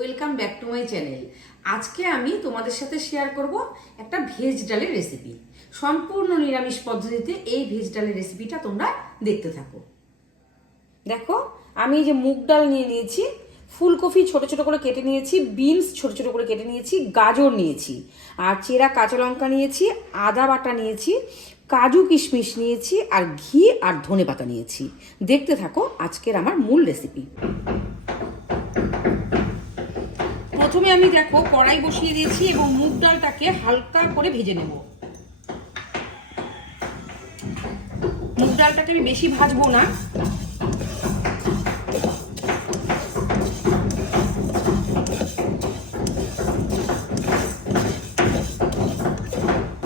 Welcome back to my channel. আজকে আমি তোমাদের সাথে শেয়ার করব একটা ভেজ ডালের রেসিপি। সম্পূর্ণ নিরামিষ পদ্ধতিতে এই ভেজ ডালের রেসিপিটা তোমরা দেখতে থাকো। দেখো, আমি এই যে মুগ ডাল নিয়ে নিয়েছি, ফুলকপি ছোট ছোট করে কেটে নিয়েছি, বিনস ছোট ছোট করে কেটে নিয়েছি, গাজর নিয়েছি, আর চেরা কাঁচা লঙ্কা নিয়েছি, আদা বাটা নিয়েছি, কাজু কিশমিশ নিয়েছি, আর ঘি আর ধনেপাতা নিয়েছি। দেখতে থাকো আজকের আমার মূল রেসিপি। প্রথমে আমি দেখো কড়াই বসিয়ে দিয়েছি এবং মুগ ডালটাকে হালকা করে ভেজে নেব। মুগ ডালটাকে আমি বেশি ভাজবো না।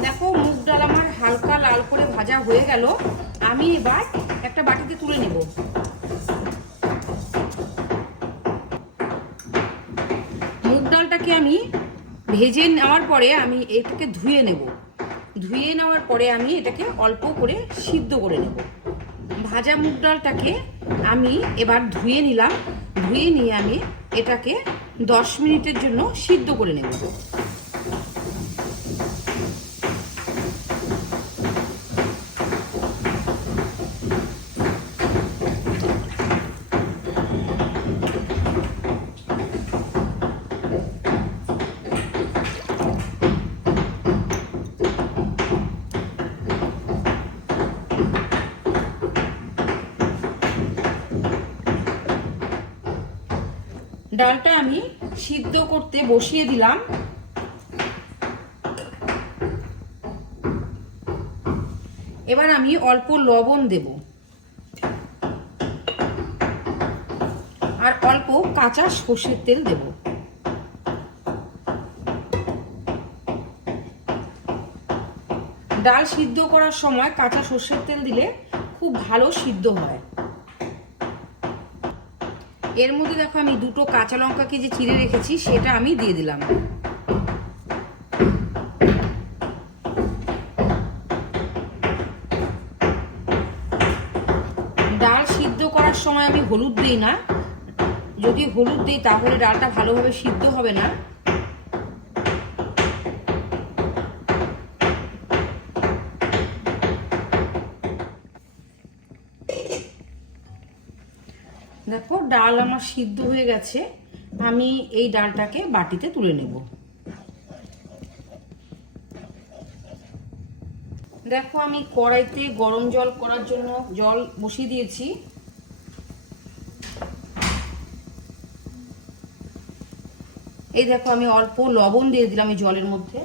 দেখো, মুগ ডাল আমার হালকা লাল করে ভাজা হয়ে গেল। আমি এবার একটা বাটিতে তুলে নেব। মুগ ডালটাকে আমি ভেজে নেওয়ার পরে আমি এটাকে ধুয়ে নেব। ধুয়ে নেওয়ার পরে আমি এটাকে অল্প করে সিদ্ধ করে নেব। ভাজা মুগ ডালটাকে আমি এবার ধুয়ে নিলাম। ধুয়ে নিয়ে আমি এটাকে 10 মিনিটের জন্য সিদ্ধ করে নেব। ডালটা আমি সিদ্ধ করতে বসিয়ে দিলাম। এবার আমি অল্প লবণ দেব আর অল্প কাঁচা সর্ষের তেল দেব। ডাল সিদ্ধ করার সময় কাঁচা সর্ষের তেল দিলে খুব ভালো সিদ্ধ হয়। এর মধ্যে দেখো আমি দুটো কাঁচা লঙ্কাকে যে চিড়ে রেখেছি সেটা আমি দিয়ে দিলাম। ডাল সিদ্ধ করার সময় আমি হলুদ দিই না। যদি হলুদ দিই তাহলে ডালটা ভালোভাবে সিদ্ধ হবে না। দেখো, ডাল আমার সিদ্ধ হয়ে গেছে। আমি এই ডালটাকে বাটিতে তুলে নেব। দেখো, আমি কড়াইতে গরম জল করার জন্য জল বসিয়ে দিয়েছি। এই দেখো, আমি অল্প লবণ দিয়ে দিলাম এই জলের মধ্যে।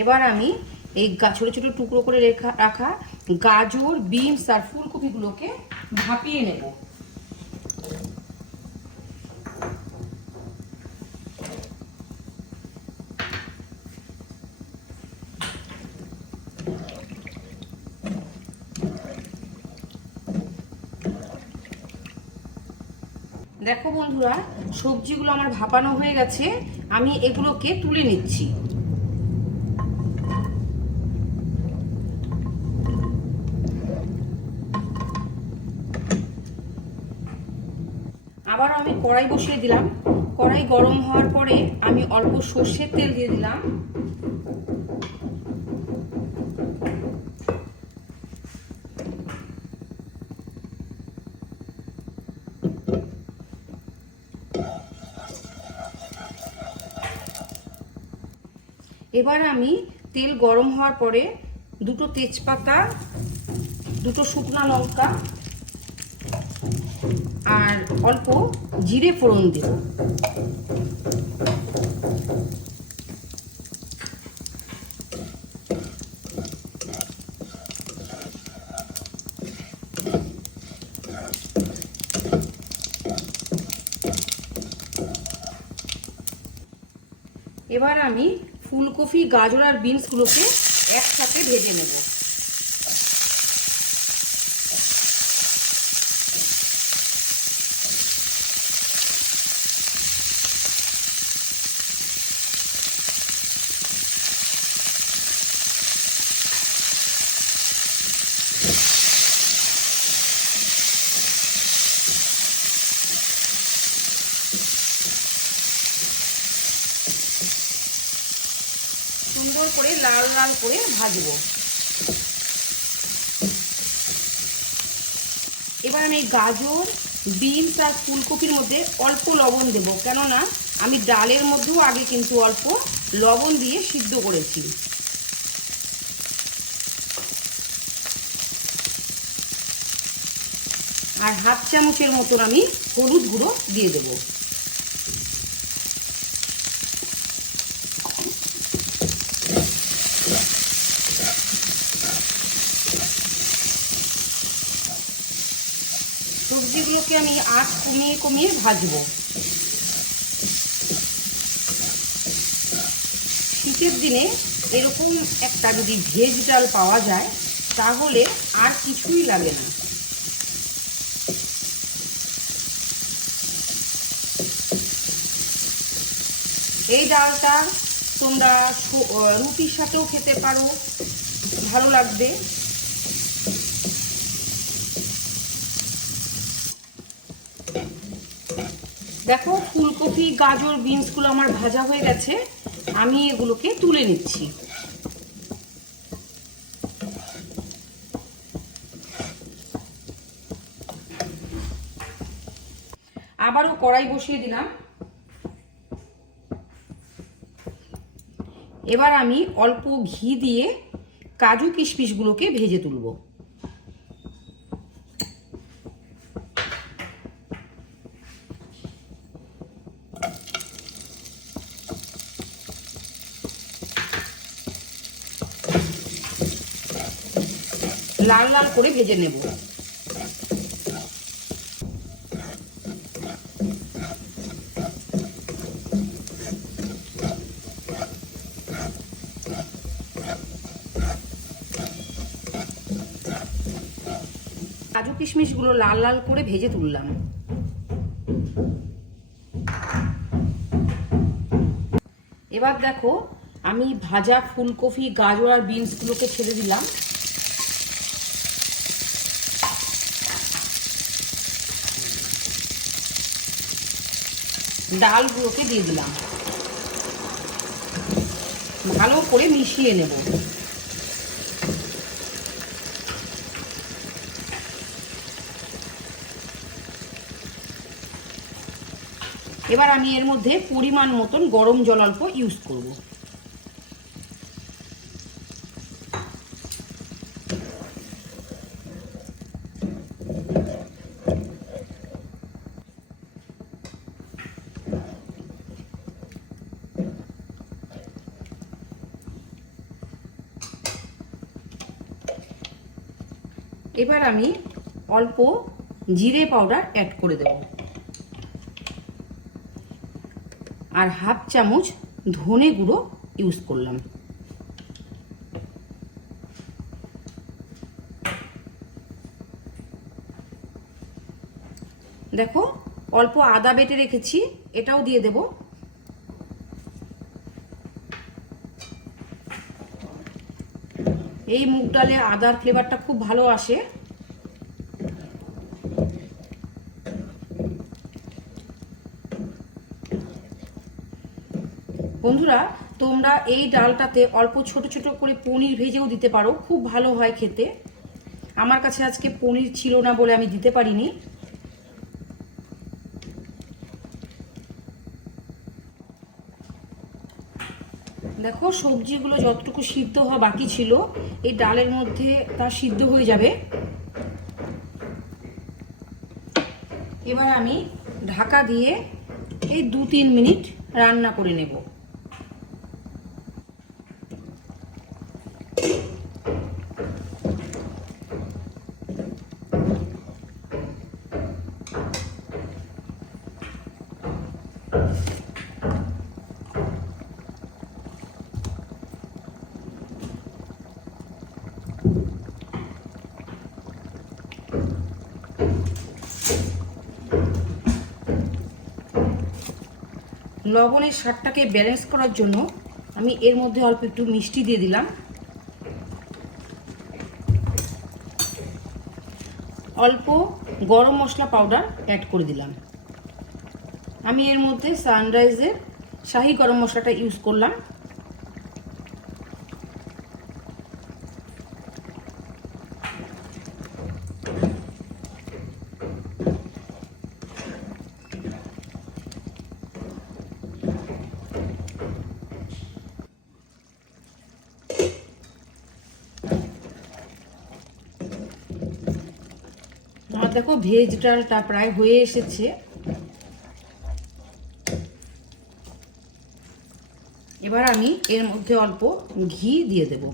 এবার আমি এই ছোট ছোট টুকরো করে রাখা গাজর, বিনস আর ফুলকপিগুলোকে ভাপিয়ে নেব। দেখো বন্ধুরা, সবজিগুলো আমার ভাপানো হয়ে গেছে। আমি এগুলোকে তুলে নিচ্ছি। আবার আমি কড়াই বসিয়ে দিলাম। কড়াই গরম হওয়ার পরে আমি অল্প সর্ষের তেল দিয়ে দিলাম। এবার আমি তেল গরম হওয়ার পরে দুটো তেজপাতা, দুটো শুকনো লঙ্কা আর অল্প জিরে ফোড়ন দেব। এবার আমি ফুলকপি, গাজর আর বিনসগুলোকে একসাথে ভেজে নেব। সুন্দর করে লাল লাল করে ভাজবো। এবার আমি গাজর, বিনস আর ফুলকপির মধ্যে অল্প লবণ দেব, কেননা আমি ডালের মধ্যেও আগে কিন্তু অল্প লবণ দিয়ে সিদ্ধ করেছি। আর হাফ চামচের মতন আমি হলুদ গুঁড়ো দিয়ে দেব। সবজিগুলোকে আমি আঁচ কমিয়ে কমিয়ে ভাজবো। শীতের দিনে এরকম একটা যদি ভেজ ডাল পাওয়া যায় তাহলে আর কিছুই লাগে না। এই ডালটা তোমরা রুটির সাথেও খেতে পারো, ভালো লাগবে। দেখো ফুলকপি, গাজর, বিনসগুলো আমার ভাজা হয়ে গেছে, আমি এগুলোকে তুলে নিচ্ছি। আবারও কড়াই বসিয়ে দিলাম। এবার আমি অল্প ঘি দিয়ে কাজু কিশমিশগুলোকে ভেজে তুলব। লাল লাল করে ভেজে নেব। কাজু কিশমিশগুলো লাল লাল করে ভেজে তুললাম। এবার দেখো আমি ভাজা ফুলকপি, গাজর আর বিনসগুলোকে ছেড়ে দিলাম। ডালগুলোকে দিয়ে দিলাম, ভালো করে মিশিয়ে নেব। এবার আমি এর মধ্যে পরিমাণ মতন গরম জল অল্প ইউজ করব। এবার আমি অল্প জিরে পাউডার অ্যাড করে দেব আর হাফ চামচ ধনে গুঁড়ো ইউজ করলাম। দেখো অল্প আদা বেটে রেখেছি, এটাও দিয়ে দেব। এই মুগ ডালে আদার ফ্লেভারটা খুব ভালো আসে। বন্ধুরা তোমরা এই ডালটাতে অল্প ছোট ছোট করে পনির ভেজেও দিতে পারো, খুব ভালো হয় খেতে। আমার কাছে আজকে পনির ছিল না বলে আমি দিতে পারিনি। দেখো সবজিগুলো যতটুকু সিদ্ধ হওয়া বাকি ছিল এই ডালের মধ্যে তা সিদ্ধ হয়ে যাবে। এবার আমি ঢাকা দিয়ে এই 2-3 মিনিট রান্না করে নেব। লবণের স্বাদটাকে ব্যালেন্স করার জন্য আমি এর মধ্যে অল্প একটু মিষ্টি দিয়ে দিলাম। অল্প গরম মশলা পাউডার অ্যাড করে দিলাম। আমি এর মধ্যে সানরাইজের শাহি গরম মশলাটা ইউজ করলাম। এবার দেখো ভেজ ডালটা প্রায় হয়ে এসেছে। এবার আমি এর মধ্যে অল্প ঘি দিয়ে দেব।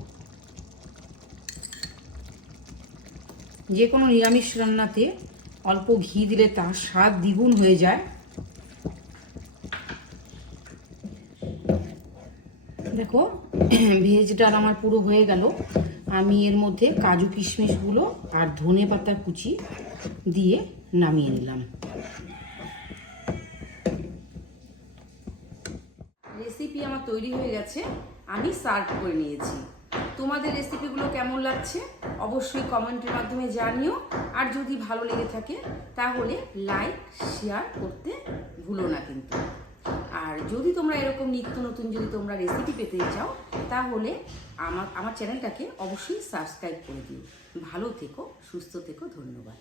যে কোনো নিরামিষ রান্নাতে অল্প ঘি দিলে তার স্বাদ দ্বিগুণ হয়ে যায়। দেখো ভেজ ডাল আমার পুরো হয়ে গেল। আমি এর মধ্যে কাজু কিশমিশগুলো আর ধনে পাতার কুচি দিয়ে নামিয়ে নিলাম। রেসিপি আমার তৈরি হয়ে গেছে, আমি সার্ভ করে নিয়েছি। তোমাদের রেসিপিগুলো কেমন লাগছে অবশ্যই কমেন্টের মাধ্যমে জানিও। আর যদি ভালো লেগে থাকে তাহলে লাইক শেয়ার করতে ভুলো না কিন্তু। আর যদি তোমরা এরকম নিত্য নতুন যদি তোমরা রেসিপি পেতে চাও তাহলে আমার চ্যানেলটাকে অবশ্যই সাবস্ক্রাইব করে দিও। ভালো থেকো, সুস্থ থেকো, ধন্যবাদ।